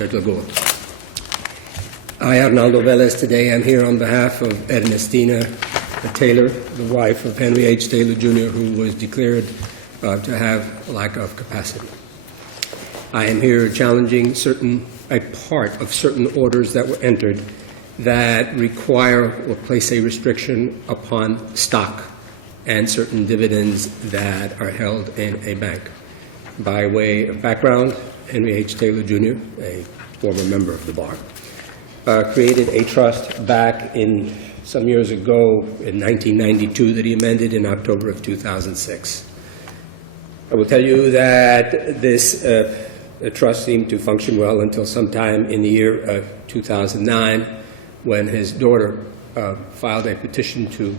Judge Lagoa. I, Arnaldo Velez, today I'm here on behalf of Ernestina Taylor, the wife of Henry H. Taylor, Jr., who was declared to have a lack of capacity. I am here challenging a part of certain orders that were entered that require or place a restriction upon stock and certain dividends that are held in a bank. By way of background, Henry H. Taylor, Jr., a former member of the bar, created a trust back in some years ago in 1992 that he amended in October of 2006. I will tell you that this trust seemed to function well until sometime in the year of 2009 when his daughter filed a petition to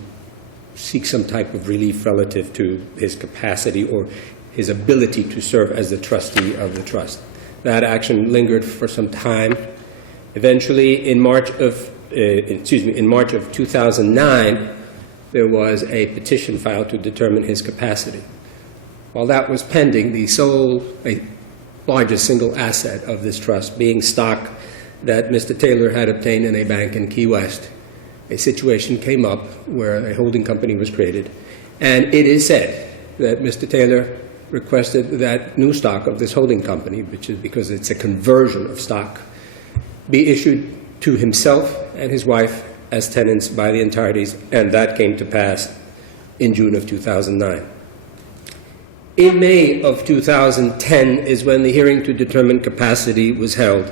seek some type of relief relative to his capacity or his ability to serve as the trustee of the trust. That action lingered for some time. Eventually, in March of 2009, there was a petition filed to determine his capacity. While that was pending, the largest single asset of this trust being stock that Mr. Taylor had obtained in a bank in Key West, a situation came up where a holding company was created, and it is said that Mr. Taylor requested that new stock of this holding company, which is because it's a conversion of stock, be issued to himself and his wife as tenants by the entireties, and that came to pass in June of 2009. In May of 2010 is when the hearing to determine capacity was held.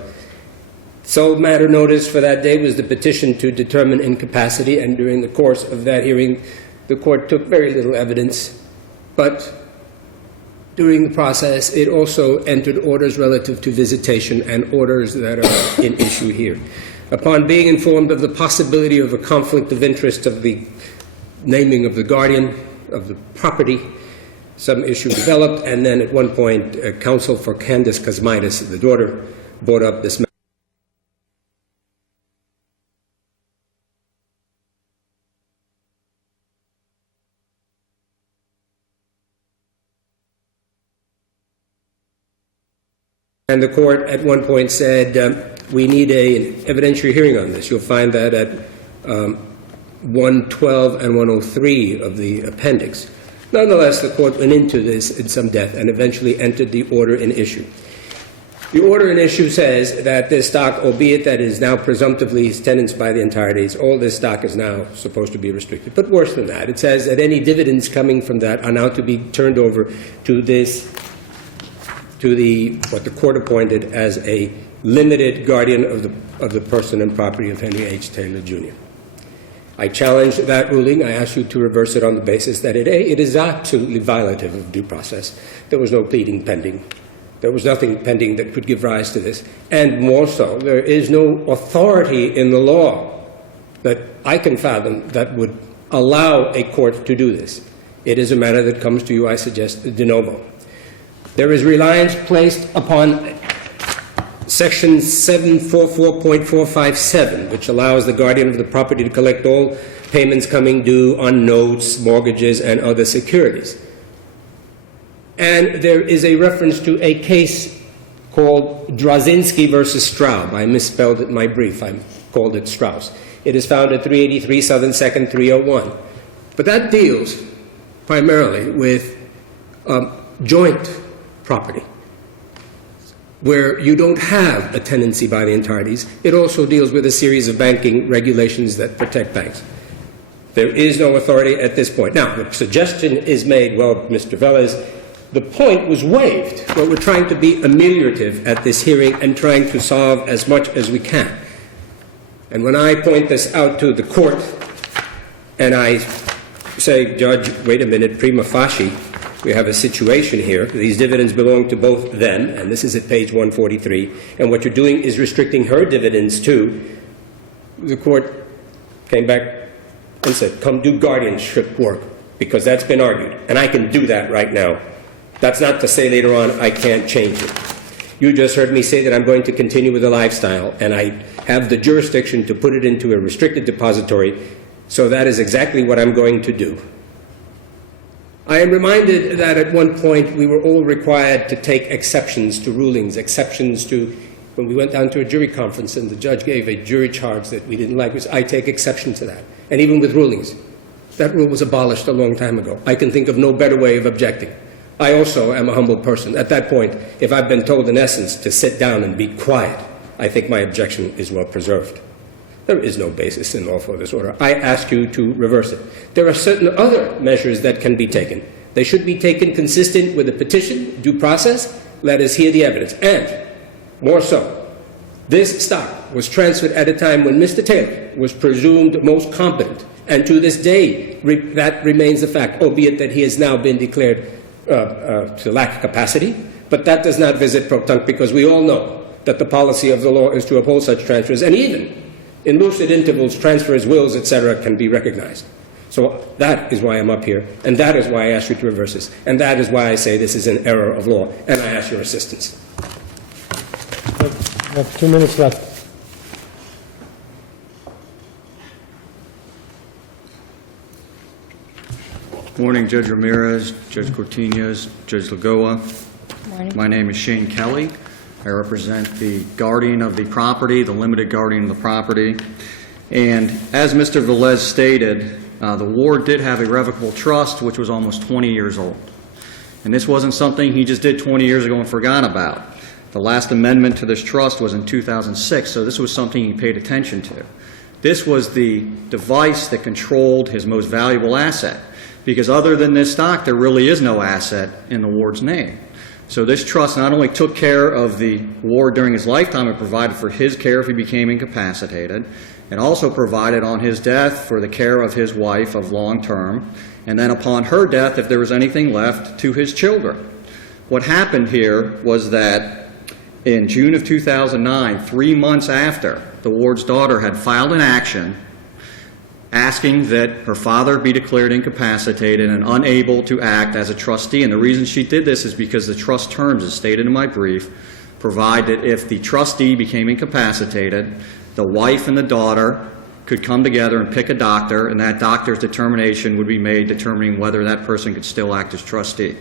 Sole matter notice for that day was the petition to determine incapacity, and during the course of that hearing, the court took very little evidence, but during the process, it also entered orders relative to visitation and orders that are in issue here. Upon being informed of the possibility of a conflict of interest of the naming of the guardian of the property, some issue developed, and then at one point, counsel for Candice Cosmides, the daughter, brought up this matter. And the court at one point said, we need an evidentiary hearing on this. You'll find that at 112 and 103 of the appendix. Nonetheless, the court went into this in some depth and eventually entered the order in issue. The order in issue says that this stock, albeit that is now presumptively tenants by the entireties, all this stock is now supposed to be restricted. But worse than that, it says that any dividends coming from that are now to be turned over to what the court appointed as a limited guardian of the person and property of Henry H. Taylor, Jr. I challenge that ruling. I ask you to reverse it on the basis that it is absolutely violative of due process. There was no pleading pending. There was nothing pending that could give rise to this. And more so, there is no authority in the law that I can fathom that would allow a court to do this. It is a matter that comes to you, I suggest, de novo. There is reliance placed upon Section 744.457, which allows the guardian of the property to collect all payments coming due on notes, mortgages, and other securities. And there is a reference to a case called Drazinski versus Straub. I misspelled it in my brief. I called it Strauss. It is found at 383 Southern 2nd 301. But that deals primarily with joint property, where you don't have a tenancy by the entireties. It also deals with a series of banking regulations that protect banks. There is no authority at this point. Now, the suggestion is made, well, Mr. Velez, the point was waived. Well, we're trying to be ameliorative at this hearing and trying to solve as much as we can. And when I point this out to the court and I say, Judge, wait a minute, prima facie, we have a situation here. These dividends belong to both them, and this is at page 143, and what you're doing is restricting her dividends too. The court came back and said, come do guardianship work, because that's been argued, and I can do that right now. That's not to say later on I can't change it. You just heard me say that I'm going to continue with the lifestyle, and I have the jurisdiction to put it into a restricted depository, so that is exactly what I'm going to do. I am reminded that at one point we were all required to take exceptions to rulings, exceptions to when we went down to a jury conference and the judge gave a jury charge that we didn't like, was I take exception to that. And even with rulings, that rule was abolished a long time ago. I can think of no better way of objecting. I also am a humble person. At that point, if I've been told in essence to sit down and be quiet, I think my objection is well preserved. There is no basis in law for this order. I ask you to reverse it. There are certain other measures that can be taken. They should be taken consistent with the petition, due process. Let us hear the evidence. And, more so, this stock was transferred at a time when Mr. Taylor was presumed most competent. And to this day, that remains a fact, albeit that he has now been declared to lack capacity. But that does not visit pro tunc, because we all know that the policy of the law is to uphold such transfers. And even in lucid intervals, transfers, wills, etc., can be recognized. So that is why I'm up here, and that is why I ask you to reverse this. And that is why I say this is an error of law, and I ask your assistance. We have 2 minutes left. Good morning, Judge Ramirez, Judge Cortinas, Judge Lagoa. Morning. My name is Shane Kelly. I represent the guardian of the property, the limited guardian of the property. And as Mr. Velez stated, the ward did have a revocable trust, which was almost 20 years old. And this wasn't something he just did 20 years ago and forgot about. The last amendment to this trust was in 2006, so this was something he paid attention to. This was the device that controlled his most valuable asset, because other than this stock, there really is no asset in the ward's name. So this trust not only took care of the ward during his lifetime, it provided for his care if he became incapacitated, and also provided on his death for the care of his wife of long term, and then upon her death, if there was anything left, to his children. What happened here was that in June of 2009, 3 months after the ward's daughter had filed an action asking that her father be declared incapacitated and unable to act as a trustee. And the reason she did this is because the trust terms, as stated in my brief, provide that if the trustee became incapacitated, the wife and the daughter could come together and pick a doctor, and that doctor's determination would be made determining whether that person could still act as trustee.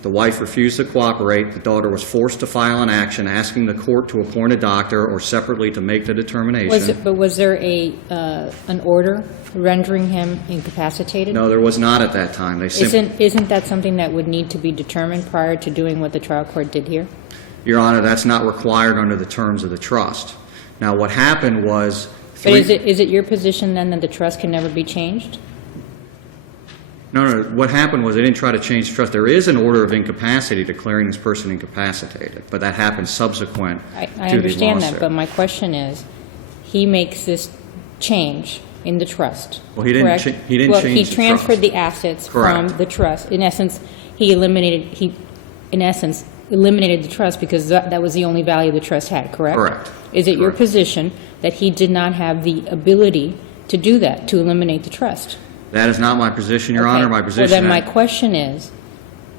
The wife refused to cooperate. The daughter was forced to file an action asking the court to appoint a doctor or separately to make the determination. But was there an order rendering him incapacitated? No, there was not at that time. Isn't that something that would need to be determined prior to doing what the trial court did here? Your Honor, that's not required under the terms of the trust. Now, what happened was... But is it your position then that the trust can never be changed? No. What happened was they didn't try to change the trust. There is an order of incapacity declaring this person incapacitated, but that happened subsequent to the lawsuit. I understand that, but my question is, he makes this change in the trust. Well, he didn't change the trust. Well, he transferred the assets from the trust. In essence, he eliminated the trust because that was the only value the trust had, correct? Correct. Is it your position that he did not have the ability to do that, to eliminate the trust? That is not my position, Your Honor. My position... Well, then my question is,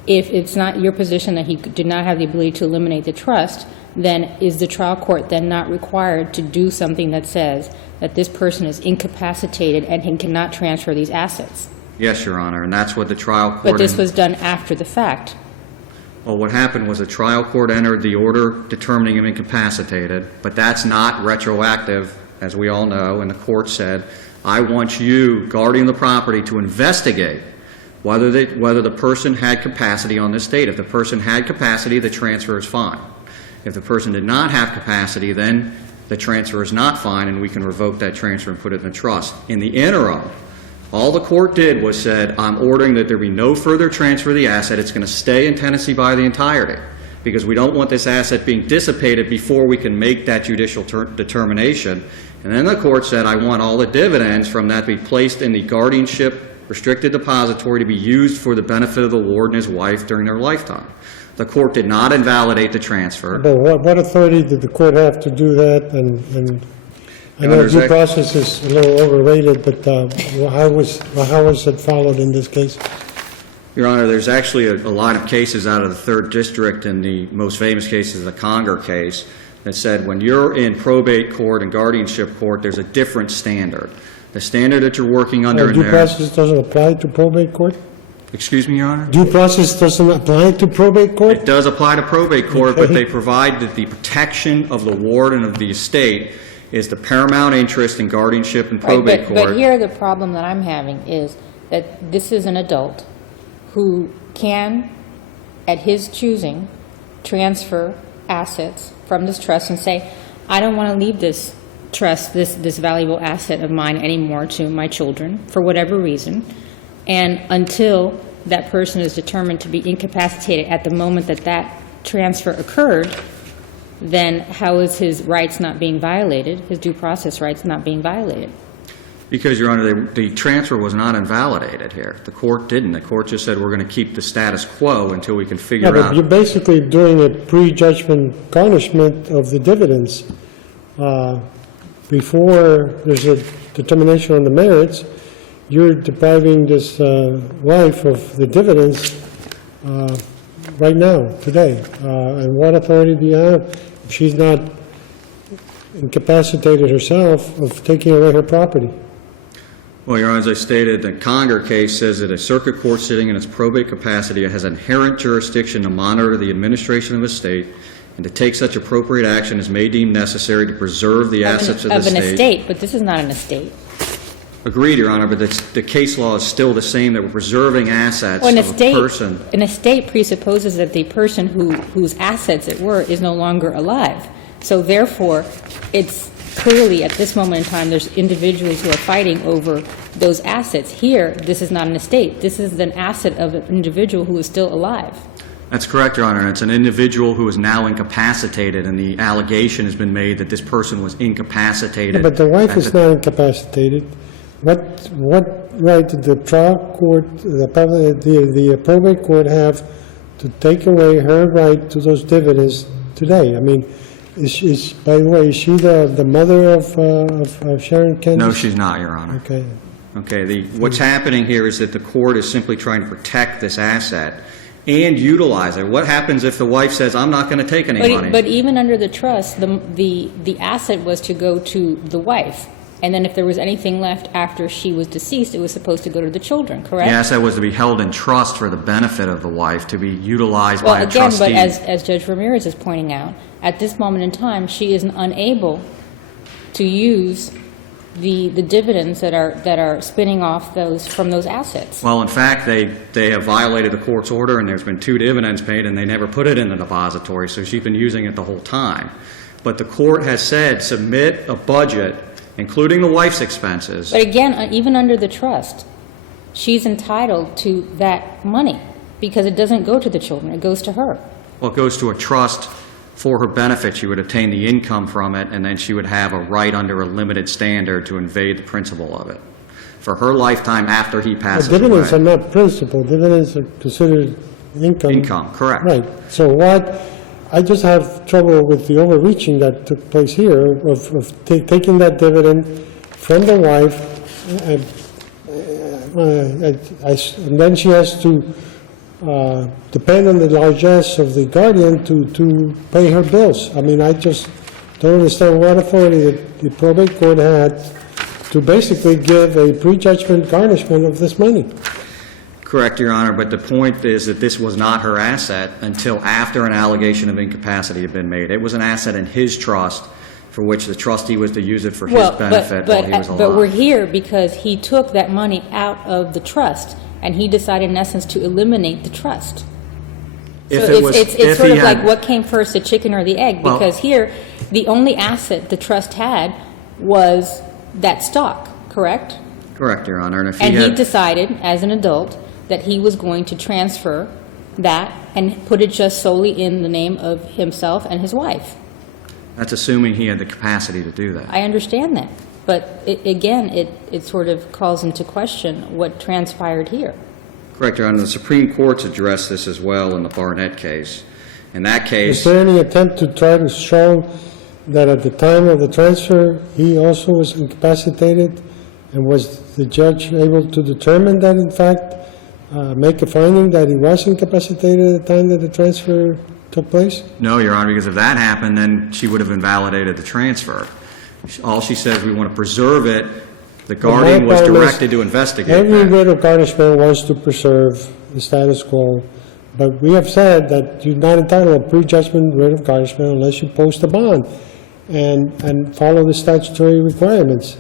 if it's not your position that he did not have the ability to eliminate the trust, then is the trial court then not required to do something that says that this person is incapacitated and he cannot transfer these assets? Yes, Your Honor, and that's what the trial court... But this was done after the fact. Well, what happened was the trial court entered the order determining him incapacitated, but that's not retroactive, as we all know, and the court said, I want you, guardian of the property, to investigate whether the person had capacity on this date. If the person had capacity, the transfer is fine. If the person did not have capacity, then the transfer is not fine, and we can revoke that transfer and put it in the trust. In the interim, all the court did was said, I'm ordering that there be no further transfer of the asset. It's going to stay in Tennessee by the entirety, because we don't want this asset being dissipated before we can make that judicial determination. And then the court said, I want all the dividends from that to be placed in the guardianship restricted depository to be used for the benefit of the ward and his wife during their lifetime. The court did not invalidate the transfer. But what authority did the court have to do that? And I know due process is a little overrated, but how was it followed in this case? Your Honor, there's actually a lot of cases out of the 3rd District, and the most famous case is the Conger case, that said when you're in probate court and guardianship court, there's a different standard. The standard that you're working under in due there... process doesn't apply to probate court? Excuse me, Your Honor? Due process doesn't apply to probate court? It does apply to probate court, but Okay. they provide that the protection of the ward and of the estate is the paramount interest in guardianship and probate But court. here, the problem that I'm having is that this is an adult who can, at his choosing, transfer assets from this trust and say, I don't want to leave this trust, this valuable asset of mine anymore to my children, for whatever reason. And until that person is determined to be incapacitated at the moment that that transfer occurred, then how is his rights not being violated, his due process rights not being violated? Because, Your Honor, the transfer was not invalidated here. The court didn't. The court just said we're going to keep the status quo until we can Yeah, figure but out. you're basically doing a prejudgment garnishment of the dividends. Before there's a determination on the merits, you're depriving this wife of the dividends right now, today. And what authority do you have, if she's not incapacitated herself, of taking away her property? Well, Your Honor, as I stated, the Conger case says that a circuit court sitting in its probate capacity has inherent jurisdiction to monitor the administration of a state and to take such appropriate action as may deem necessary to preserve the assets of the Of an state. estate, but this is not an estate. Agreed, Your Honor, but the case law is still the same, that we're preserving assets Well, of a person. an estate presupposes that the person whose assets it were is no longer alive. So therefore, it's clearly, at this moment in time, there's individuals who are fighting over those assets. Here, this is not an estate. This is an asset of an individual who is still alive. That's correct, Your Honor. It's an individual who is now incapacitated, and the allegation has been made that this person was incapacitated. But the wife at is the- not incapacitated. What right did the trial court, the probate court have to take away her right to those dividends today? I mean, by the way, is she the mother of Sharon Candice? No, she's not, Your Honor. Okay. Okay, what's happening here is that the court is simply trying to protect this asset and utilize it. What happens if the wife says, I'm not going to take any money? But even under the trust, the asset was to go to the wife. And then if there was anything left after she was deceased, it was supposed to go to the children, correct? The asset was to be held in trust for the benefit of the wife, to be utilized by a Well, again, trustee. but as Judge Ramirez is pointing out, at this moment in time, she is unable to use the dividends that are spinning off from those assets. Well, in fact, they have violated the court's order, and there's been 2 dividends paid, and they never put it in the depository, so she's been using it the whole time. But the court has said, submit a budget, including the wife's expenses. But again, even under the trust, she's entitled to that money because it doesn't go to the children, it goes to her. Well, it goes to a trust for her benefit. She would obtain the income from it, and then she would have a right under a limited standard to invade the principal of it for her lifetime after he But passes dividends are away. not principal. Dividends are considered income. Income, correct. Right. So I just have trouble with the overreaching that took place here of taking that dividend from the wife, and then she has to depend on the largesse of the guardian to pay her bills. I mean, I just don't understand what authority the probate court had to basically give a prejudgment garnishment of this money. Correct, Your Honor, but the point is that this was not her asset until after an allegation of incapacity had been made. It was an asset in his trust for which the trustee was to use it for his benefit while he was alive. But we're here because he took that money out of the trust, and he decided in essence to eliminate the trust. If So it was- it's if sort he of like had- what came first, the chicken or the egg? Well- Because here, the only asset the trust had was that stock, correct? Correct, Your Honor, and if And he he had... decided, as an adult, that he was going to transfer that and put it just solely in the name of himself and his wife. That's assuming he had the capacity to do that. I understand that, but it sort of calls into question what transpired here. Correct, Your Honor. The Supreme Court's addressed this as well in the Barnett case. In that Is case, there any attempt to try to show that at the time of the transfer, he also was incapacitated? And was the judge able to determine that, in fact, make a finding that he was incapacitated at the time that the transfer took place? no, Your Honor, because if that happened, then she would have invalidated the transfer. All she says, we want to preserve it. The guardian was problem is directed to investigate Every that. writ of garnishment wants to preserve the status quo. But we have said that you're not entitled to a prejudgment writ of garnishment unless you post a bond and follow the statutory requirements.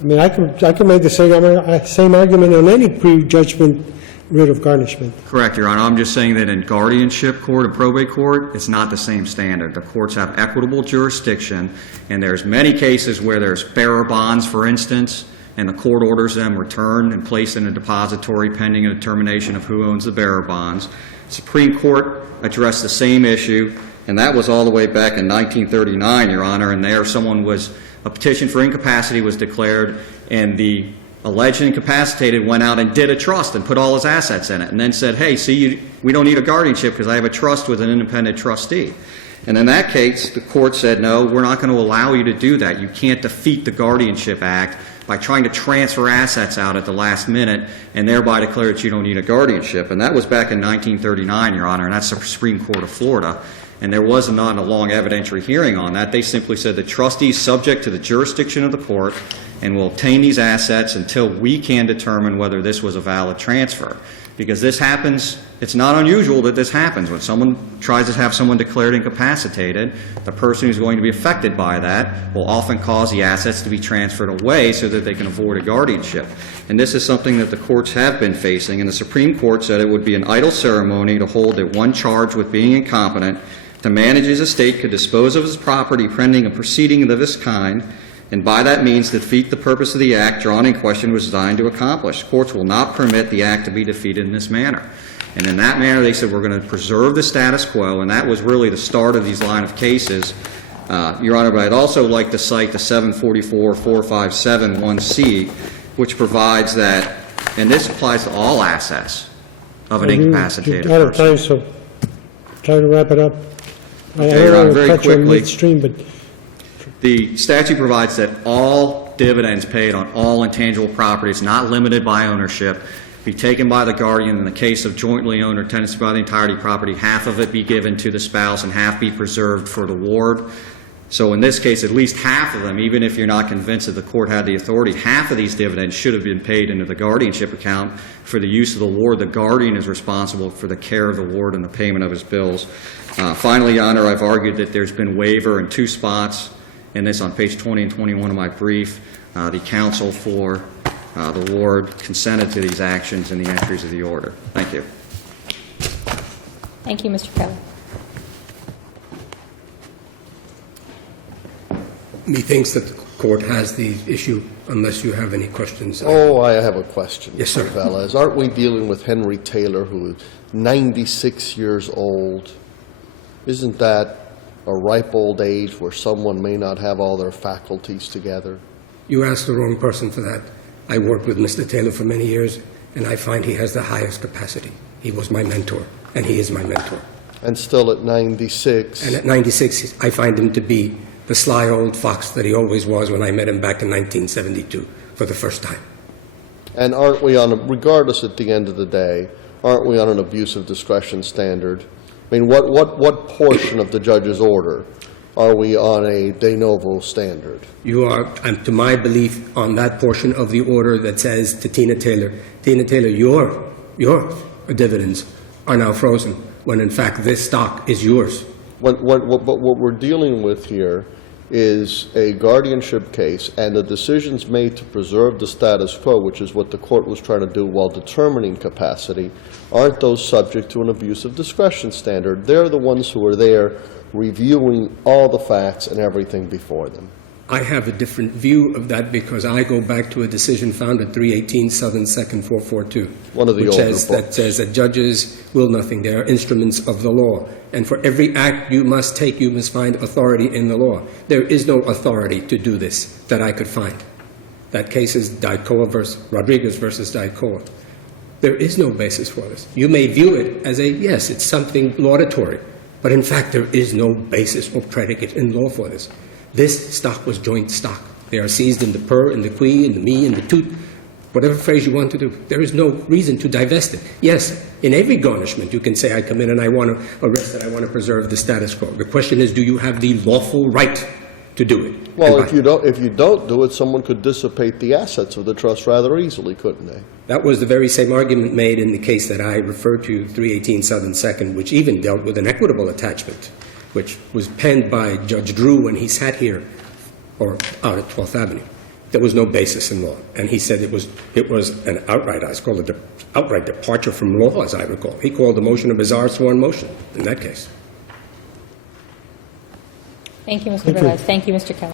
I mean, I could make the same argument on any prejudgment writ of garnishment. Correct, Your Honor. I'm just saying that in guardianship court and probate court, it's not the same standard. The courts have equitable jurisdiction, and there's many cases where there's bearer bonds, for instance, and the court orders them returned and placed in a depository pending a determination of who owns the bearer bonds. Supreme Court addressed the same issue, and that was all the way back in 1939, Your Honor, and there a petition for incapacity was declared, and the alleged incapacitated went out and did a trust and put all his assets in it, and then said, hey, see, we don't need a guardianship because I have a trust with an independent trustee. And in that case, the court said, no, we're not going to allow you to do that. You can't defeat the Guardianship Act by trying to transfer assets out at the last minute and thereby declare that you don't need a guardianship. And that was back in 1939, Your Honor, and that's the Supreme Court of Florida. And there was not a long evidentiary hearing on that. They simply said the trustee is subject to the jurisdiction of the court and will obtain these assets until we can determine whether this was a valid transfer. Because this happens, it's not unusual that this happens. When someone tries to have someone declared incapacitated, the person who's going to be affected by that will often cause the assets to be transferred away so that they can avoid a guardianship. And this is something that the courts have been facing, and the Supreme Court said it would be an idle ceremony to hold that one charged with being incompetent to manage his estate could dispose of his property pending a proceeding of this kind, and by that means defeat the purpose of the act drawn in question was designed to accomplish. Courts will not permit the act to be defeated in this manner. And in that manner, they said we're going to preserve the status quo, and that was really the start of these line of cases. Your Honor, but I'd also like to cite the 744-4571C, which provides that, and this applies to all assets of an incapacitated You're out of time, person. so try to wrap it up. Okay, Your Honor, I don't very want to cut you quickly. midstream, but The statute provides that all dividends paid on all intangible properties, not limited by ownership, be taken by the guardian. In the case of jointly owned or tenancy by the entirety of property, half of it be given to the spouse and half be preserved for the ward. So in this case, at least half of them, even if you're not convinced that the court had the authority, half of these dividends should have been paid into the guardianship account for the use of the ward. The guardian is responsible for the care of the ward and the payment of his bills. Finally, Your Honor, I've argued that there's been waiver in two spots. And this on page 20 and 21 of my brief. The counsel for the ward consented to these actions and the entries of the order. Thank you. Thank you, Mr. Kelly. Methinks that the court has the issue, unless you have any questions. Oh, I have a question. Yes, sir. Mr. Velez. Aren't we dealing with Henry Taylor, who is 96 years old? Isn't that a ripe old age where someone may not have all their faculties together? You asked the wrong person for that. I worked with Mr. Taylor for many years, and I find he has the highest capacity. He was my mentor, and he is my mentor. And still at 96. And at 96, I find him to be the sly old fox that he always was when I met him back in 1972 for the first time. And aren't we regardless at the end of the day, aren't we on an abuse of discretion standard? I mean, what portion of the judge's order are we on a de novo standard? You are, to my belief, on that portion of the order that says to Tina Taylor, your dividends are now frozen, when in fact this stock is yours. But what we're dealing with here is a guardianship case, and the decisions made to preserve the status quo, which is what the court was trying to do while determining capacity, aren't those subject to an abuse of discretion standard? They're the ones who are there reviewing all the facts and everything before them. I have a different view of that because I go back to a decision found at 318 Southern 2nd 442. One of the older books. That says that judges will nothing. They are instruments of the law. And for every act you must take, you must find authority in the law. There is no authority to do this that I could find. That case is Rodriguez versus Dicoa. There is no basis for this. You may view it as yes, it's something laudatory. But in fact, there is no basis or predicate in law for this. This stock was joint stock. They are seized in the per, in the qui, in the me, in the tout, whatever phrase you want to do. There is no reason to divest it. Yes, in every garnishment, you can say, I come in and I want to arrest it, I want to preserve the status quo. The question is, do you have the lawful right to do it. Well, And if you don't do it, someone could dissipate the assets of the trust rather easily, couldn't they? that was the very same argument made in the case that I referred to, 318 Southern Second, which even dealt with an equitable attachment, which was penned by Judge Drew when he sat here, or out at 12th Avenue. There was no basis in law, and he said it was an outright, I call it an outright departure from law, as I recall. He called the motion a bizarre sworn motion in that case. Thank you, Mr. Thank you. Velez. Thank you, Mr. Kelly.